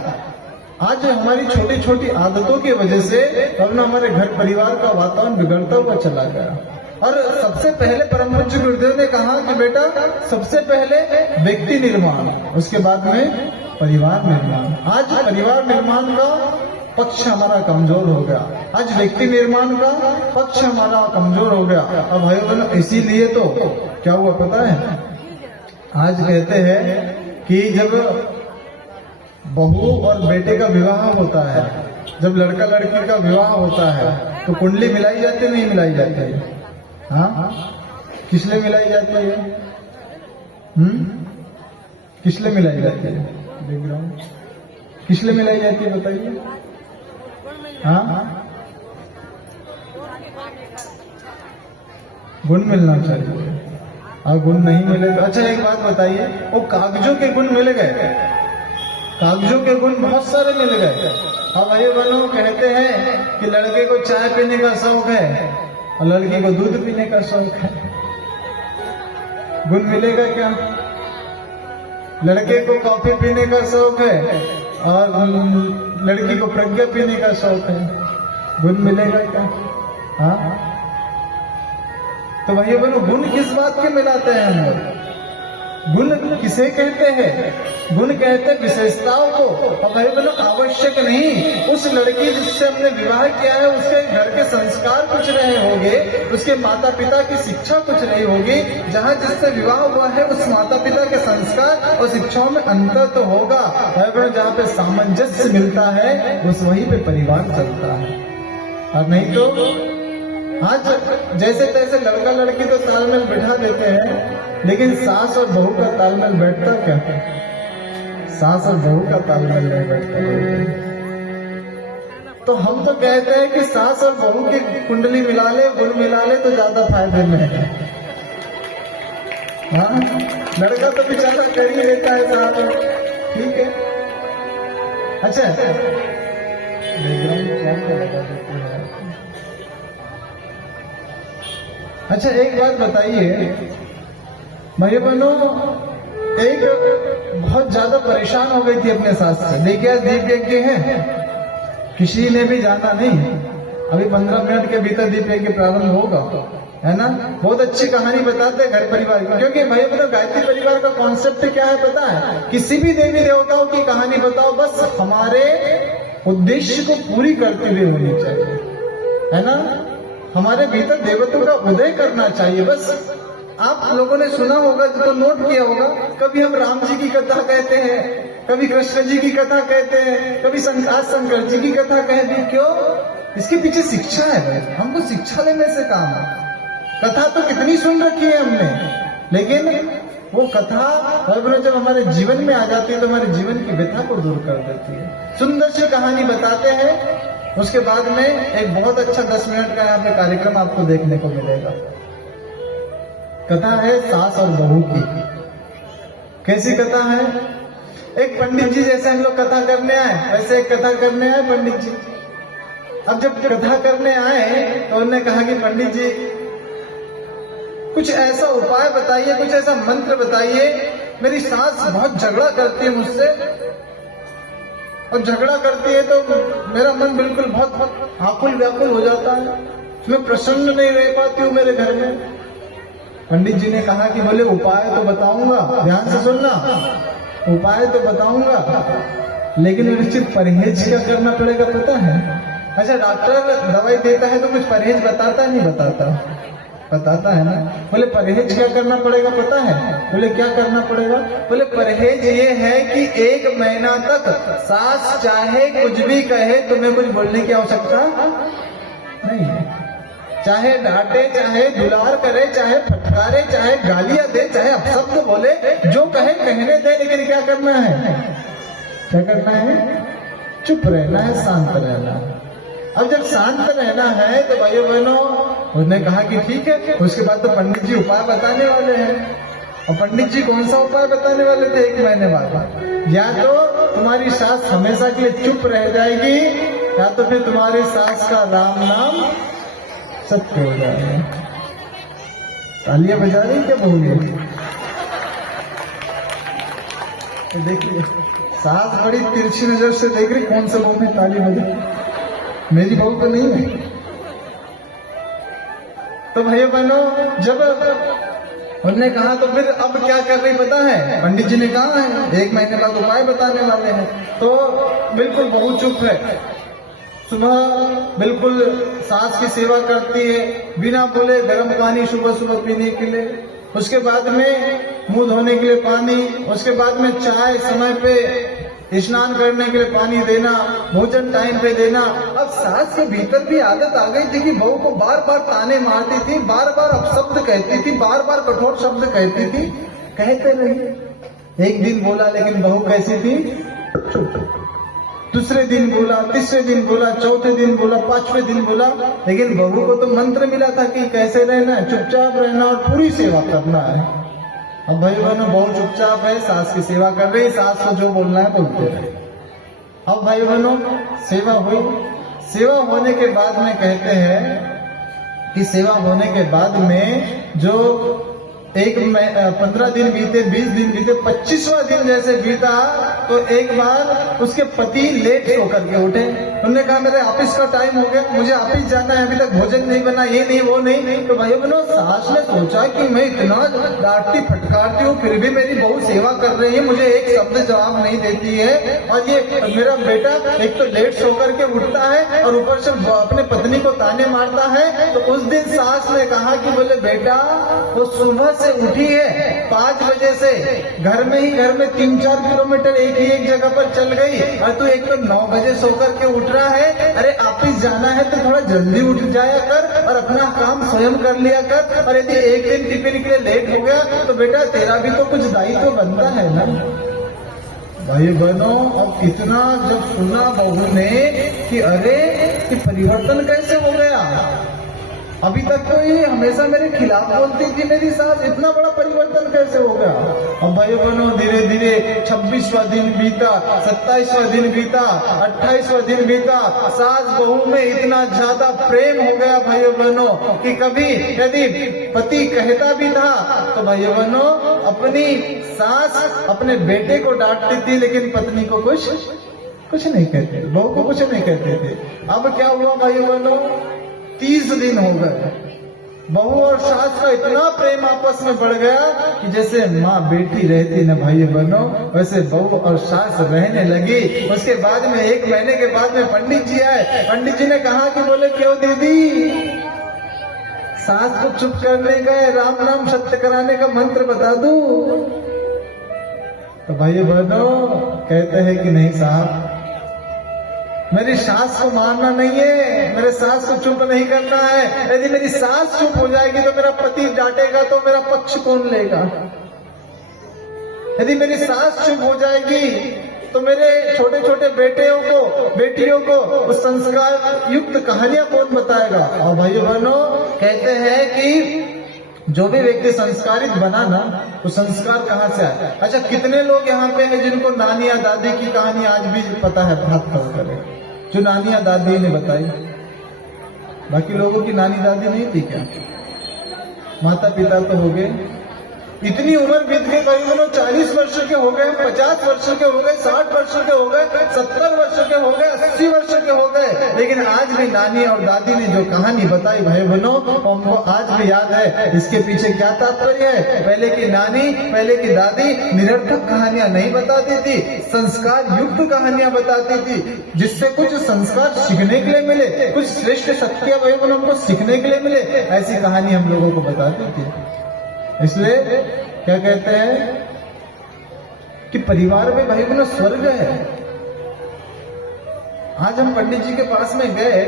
आज हमारी छोटी छोटी आदतों की वजह से हमारे घर परिवार का वातावरण बिगड़ता हुआ चला गया। और सबसे पहले परम पूज्य गुरुदेव ने कहा कि बेटा, सबसे पहले व्यक्ति निर्माण, उसके बाद में परिवार निर्माण। आज परिवार निर्माण का पक्ष हमारा कमजोर हो गया, आज व्यक्ति निर्माण का पक्ष हमारा कमजोर हो गया। और भाई बहनों, इसीलिए तो क्या हुआ पता है? आज कहते हैं कि जब बहू और बेटे का विवाह होता है, जब लड़का लड़की का विवाह होता है, तो कुंडली मिलाई जाती है नहीं मिलाई जाती है? हाँ, किसलिए मिलाई जाती है? किसलिए मिलाई जाती है? बैकग्राउंड किसलिए मिलाई जाती है बताइए? हाँ, गुण मिलना चाहिए। और गुण नहीं मिले तो अच्छा, एक बात बताइए, वो कागजों के गुण मिल गए, कागजों के गुण बहुत सारे मिल गए। अब भाई बहनों, कहते हैं कि लड़के को चाय पीने का शौक है और लड़की को दूध पीने का शौक है, गुण मिलेगा क्या? लड़के को कॉफी पीने का शौक है और लड़की को प्रज्ञा पीने का शौक है, गुण मिलेगा क्या? हाँ, तो भाई बहनों, गुण किस बात के मिलाते हैं हम लोग? गुण किसे कहते हैं? गुण कहते हैं विशेषताओं को। और भाई बहनों, आवश्यक नहीं उस लड़की जिससे हमने विवाह किया है उसके घर के संस्कार कुछ रहे होंगे, उसके माता पिता की शिक्षा कुछ नहीं होगी। जहाँ जिससे विवाह हुआ है उस माता पिता के संस्कार और शिक्षाओं में अंतर तो होगा। भाई बहनों, जहाँ पे सामंजस्य मिलता है उस वहीं पे परिवार चलता है। और नहीं तो आज जैसे तैसे लड़का लड़की तो तालमेल बिठा देते हैं, लेकिन सास और बहू का तालमेल बैठता क्या? सास और बहू का तालमेल नहीं बैठता। तो हम तो कहते हैं कि सास और बहू की कुंडली मिला ले, गुण मिला ले तो ज्यादा फायदे में है। हाँ, लड़का तो बेचारा कर ही लेता है साहब, ठीक है। अच्छा, बैकग्राउंड क्या लगा देते हैं? अच्छा, एक बात बताइए भाई बहनों, एक बहुत ज्यादा परेशान हो गई थी अपने सास से। देखिए, आज दीप यज्ञ है, किसी ने भी जाना नहीं, अभी 15 मिनट के भीतर दीप यज्ञ प्रारंभ होगा, है ना। बहुत अच्छी कहानी बताते हैं घर परिवार की, क्योंकि भाई बहनों, गायत्री परिवार का कॉन्सेप्ट क्या है पता है? किसी भी देवी देवताओं की कहानी बताओ, बस हमारे उद्देश्य को पूरी करते हुए होनी चाहिए, है ना। हमारे भीतर देवत्व का उदय करना चाहिए। बस आप लोगों ने सुना होगा, तो नोट किया होगा, कभी हम राम जी की कथा कहते हैं, कभी कृष्ण जी की कथा कहते हैं, कभी शंकर जी की कथा कहते हैं। क्यों? इसके पीछे शिक्षा है भाई, हमको शिक्षा लेने से काम है। कथा तो कितनी सुन रखी है हमने, लेकिन वो कथा जब हमारे जीवन में आ जाती है तो हमारे जीवन की व्यथा को दूर कर देती है। सुंदर सी कहानी बताते हैं, उसके बाद में एक बहुत अच्छा 10 मिनट का यहाँ पे कार्यक्रम आपको देखने को मिलेगा। कथा है सास और बहू की। कैसी कथा है? एक पंडित जी, जैसे हम लोग कथा करने आए वैसे एक कथा करने आए पंडित जी। अब जब कथा करने आए तो उन्होंने कहा कि पंडित जी कुछ ऐसा उपाय बताइए, कुछ ऐसा मंत्र बताइए, मेरी सास बहुत झगड़ा करती है मुझसे, और झगड़ा करती है तो मेरा मन बिल्कुल बहुत आकुल व्याकुल हो जाता है, मैं प्रसन्न नहीं रह पाती हूँ मेरे घर में। पंडित जी ने कहा कि बोले उपाय तो बताऊंगा, ध्यान से सुनना, उपाय तो बताऊंगा, लेकिन निश्चित परहेज क्या करना पड़ेगा पता है? अच्छा, डॉक्टर दवाई देता है तो कुछ परहेज बताता नहीं बताता? बताता है ना। बोले परहेज क्या करना पड़ेगा पता है? बोले क्या करना पड़ेगा? बोले परहेज ये है कि 1 महीना तक सास चाहे कुछ भी कहे, तुम्हें कुछ बोलने की आवश्यकता नहीं है। चाहे डांटे, चाहे दुलार करे, चाहे फटकारे, चाहे गालियां दे, चाहे अपशब्द बोले, जो कहे कहने दे, लेकिन क्या करना है? क्या करना है? चुप रहना है, शांत रहना है। अब जब शांत रहना है तो भाइयों बहनों, उसने कहा कि ठीक है। उसके बाद तो पंडित जी उपाय बताने वाले हैं। और पंडित जी कौन सा उपाय बताने वाले थे 1 महीने बाद? या तो तुम्हारी सास हमेशा के लिए चुप रह जाएगी, या तो फिर तुम्हारी सास का राम नाम सत्य हो जाएगा। तालियां बजा रही क्या बहू? देखिए सास बड़ी तिरछी नजर से देख रही, कौन सा बहू ने ताली बजा? मेरी बहू तो नहीं है। तो भाइयों बहनों, जब उन्होंने कहा तो फिर अब क्या कर रही पता है? पंडित जी ने कहा है 1 महीने बाद उपाय बताने वाले हैं। तो बिल्कुल बहू चुप है। सुबह बिल्कुल सास की सेवा करती है, बिना बोले गर्म पानी सुबह सुबह पीने के लिए, उसके बाद में मुंह धोने के लिए पानी, उसके बाद में चाय समय पे, स्नान करने के लिए पानी देना, भोजन टाइम पे देना। अब सास के भीतर भी आदत आ गई थी कि बहू को बार बार ताने मारती थी, बार बार अपशब्द कहती थी, बार बार कठोर शब्द कहती थी। कहते नहीं। एक दिन बोला, लेकिन बहू कैसी थी? चुप। दूसरे दिन बोला, तीसरे दिन बोला, चौथे दिन बोला, 5वें दिन बोला, लेकिन बहू को तो मंत्र मिला था कि कैसे रहना है, चुपचाप रहना और पूरी सेवा करना है। अब भाई बहनों, बहू चुपचाप है, सास की सेवा कर रही, सास को जो बोलना है बोलते रहे। अब भाई बहनों, सेवा हुई। सेवा होने के बाद में कहते हैं कि सेवा होने के बाद में जो 15 दिन बीते, 20 दिन बीते, 25वां दिन जैसे बीता तो एक बार उसके पति लेट होकर के उठे। उन्होंने कहा मेरे ऑफिस का टाइम हो गया, मुझे ऑफिस जाना है, अभी तक भोजन नहीं बना, ये नहीं वो नहीं। तो भाई बहनों, सास ने सोचा कि मैं इतना डांटती फटकारती हूँ, फिर भी मेरी बहू सेवा कर रही है, मुझे एक शब्द जवाब नहीं देती है, और ये मेरा बेटा एक तो लेट होकर के उठता है और ऊपर से अपने पत्नी को ताने मारता है। तो उस दिन सास ने कहा कि बोले बेटा, वो सुबह से उठी है 5 बजे से, घर में 3-4 किलोमीटर एक जगह पर चल गई, और तू एक तो 9 बजे सोकर के उठ रहा है। अरे ऑफिस जाना है तो थोड़ा जल्दी उठ जाया कर और अपना काम स्वयं कर लिया कर, और यदि एक दिन टिफिन के लिए लेट हो गया तो बेटा तेरा भी तो कुछ दायित्व तो बनता है ना। भाई बहनों, अब इतना जब सुना बहू ने कि अरे कि परिवर्तन कैसे हो गया, अभी तक तो ये हमेशा मेरे खिलाफ बोलती थी मेरी सास, इतना बड़ा परिवर्तन कैसे हो गया। अब भाई बहनों, धीरे धीरे 26वां दिन बीता, 27वां दिन बीता, 28वां दिन बीता, सास बहू में इतना ज्यादा प्रेम हो गया भाइयों बहनों कि कभी यदि पति कहता भी था तो भाइयों बहनों, अपनी सास अपने बेटे को डांटती थी, लेकिन पत्नी को कुछ नहीं कहते, बहू को कुछ नहीं कहते थे। अब क्या हुआ भाइयों बहनों, 30 दिन हो गए, बहू और सास का इतना प्रेम आपस में बढ़ गया कि जैसे माँ बेटी रहती न भाई बहनों, वैसे बहू और सास रहने लगी। उसके बाद में 1 महीने के बाद में पंडित जी आए। पंडित जी ने कहा कि बोले क्यों दीदी, सास को चुप करने का, राम नाम सत्य कराने का मंत्र बता दूं? तो भाई बहनों कहते हैं कि नहीं साहब, मेरी सास को मारना नहीं है, मेरे सास को चुप नहीं करना है। यदि मेरी सास चुप हो जाएगी तो मेरा पति डांटेगा तो मेरा पक्ष कौन लेगा? यदि मेरी सास चुप हो जाएगी तो मेरे छोटे छोटे बेटियों को उस संस्कार युक्त कहानियां कौन बताएगा? और भाइयों बहनों कहते हैं कि जो भी व्यक्ति संस्कारित बना ना, तो संस्कार कहाँ से आए? अच्छा, कितने लोग यहाँ पे हैं जिनको नानी या दादी की कहानी आज भी पता है? हाथ खड़ा करें जो नानी या दादी ने बताई। बाकी लोगों की नानी दादी नहीं थी क्या? माता पिता तो हो गए, इतनी उम्र बीत गई भाई बहनों, 40 वर्ष के हो गए, 50 वर्ष के हो गए, 60 वर्ष के हो गए, 70 वर्ष के हो गए, 80 वर्ष के हो गए, लेकिन आज भी नानी और दादी ने जो कहानी बताई भाई बहनों, हमको आज भी याद है। इसके पीछे क्या तात्पर्य है? पहले की नानी, पहले की दादी निरर्थक कहानियां नहीं बताती थी, संस्कार युक्त कहानियां बताती थी, जिससे कुछ संस्कार सीखने के लिए मिले, कुछ श्रेष्ठ सत्य भाई बहनों को सीखने के लिए मिले, ऐसी कहानी हम लोगों को बताती थी। इसलिए क्या कहते हैं कि परिवार में भाई बहनों स्वर्ग है। आज हम पंडित जी के पास में गए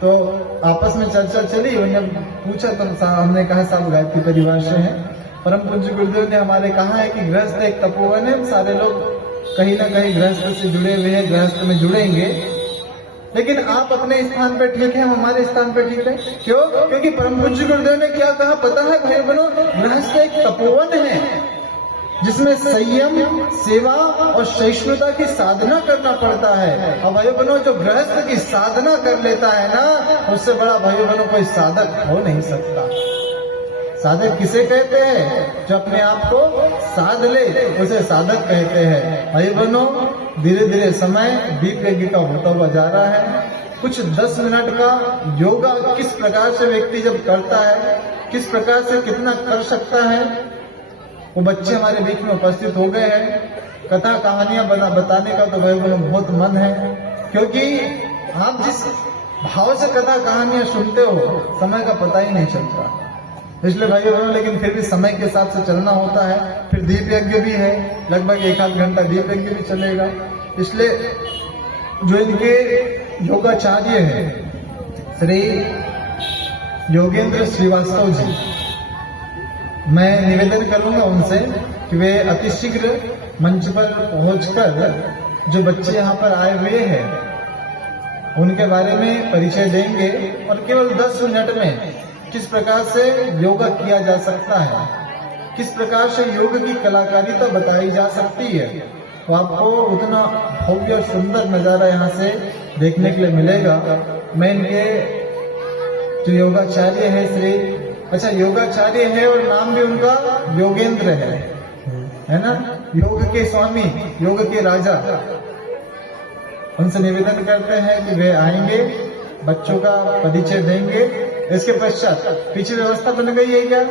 तो आपस में चर्चा चली, उन्होंने पूछा तो हमने कहा साहब गायत्री परिवार से हैं। परम पूज्य गुरुदेव ने हमारे कहा है कि गृहस्थ एक तपोवन है, सारे लोग कहीं ना कहीं गृहस्थ से जुड़े हुए हैं, गृहस्थ में जुड़ेंगे, लेकिन आप अपने स्थान पर ठीक है, हम हमारे स्थान पर ठीक है। क्यों? क्योंकि परम पूज्य गुरुदेव ने क्या कहा पता है भाई बहनों, गृहस्थ एक तपोवन है जिसमें संयम, सेवा और सहिष्णुता की साधना करना पड़ता है। और भाइयों बहनों, जो गृहस्थ की साधना कर लेता है ना, उससे बड़ा भाइयों बहनों कोई साधक हो नहीं सकता। साधक किसे कहते हैं? जो अपने आप को साध ले, उसे साधक कहते हैं। भाई बहनों, धीरे धीरे समय दीप यज्ञ का होता हुआ जा रहा है। कुछ 10 मिनट का योगा किस प्रकार से व्यक्ति जब करता है, किस प्रकार से कितना कर सकता है, वो बच्चे हमारे बीच में उपस्थित हो गए हैं। कथा कहानियां बताने का तो भाई बहनों बहुत मन है, क्योंकि आप जिस भाव से कथा कहानियां सुनते हो, समय का पता ही नहीं चलता। इसलिए भाइयों बहनों, लेकिन फिर भी समय के हिसाब से चलना होता है। फिर दीप यज्ञ भी है, लगभग 1 आध घंटा दीप यज्ञ भी चलेगा। इसलिए जो इनके योगाचार्य हैं श्री योगेंद्र श्रीवास्तव जी, मैं निवेदन करूंगा उनसे कि वे अतिशीघ्र मंच पर पहुंचकर जो बच्चे यहाँ पर आए हुए हैं उनके बारे में परिचय देंगे, और केवल 10 मिनट में किस प्रकार से योगा किया जा सकता है, किस प्रकार से योग की कलाकारिता बताई जा सकती है, तो आपको उतना भव्य और सुंदर नजारा यहाँ से देखने के लिए मिलेगा। मैं इनके जो योगाचार्य है योगाचार्य है और नाम भी उनका योगेंद्र है ना, योग के स्वामी, योग के राजा। उनसे निवेदन करते हैं कि वे आएंगे, बच्चों का परिचय देंगे। इसके पश्चात पीछे व्यवस्था बन गई है क्या?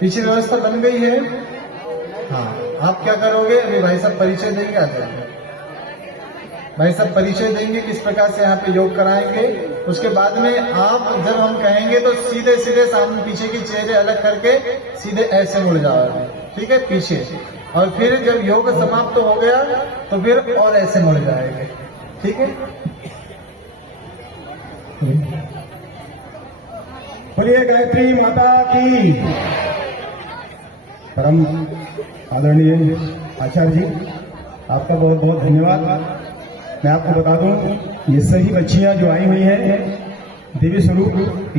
पीछे व्यवस्था बन गई है। हाँ, आप क्या करोगे? अभी भाई साहब परिचय देंगे, आ जाएंगे भाई साहब परिचय देंगे किस प्रकार से यहाँ पे योग कराएंगे। उसके बाद में आप जब हम कहेंगे तो सीधे सीधे सामने पीछे की चेहरे अलग करके सीधे ऐसे मुड़ जाओगे, ठीक है, पीछे। और फिर जब योग समाप्त हो गया तो फिर और ऐसे मुड़ जाएंगे, ठीक है। बोलिए गायत्री माता की। परम आदरणीय आचार्य जी, आपका बहुत बहुत धन्यवाद। मैं आपको बता दूं, ये सही बच्चियां जो आई हुई हैं देवी स्वरूप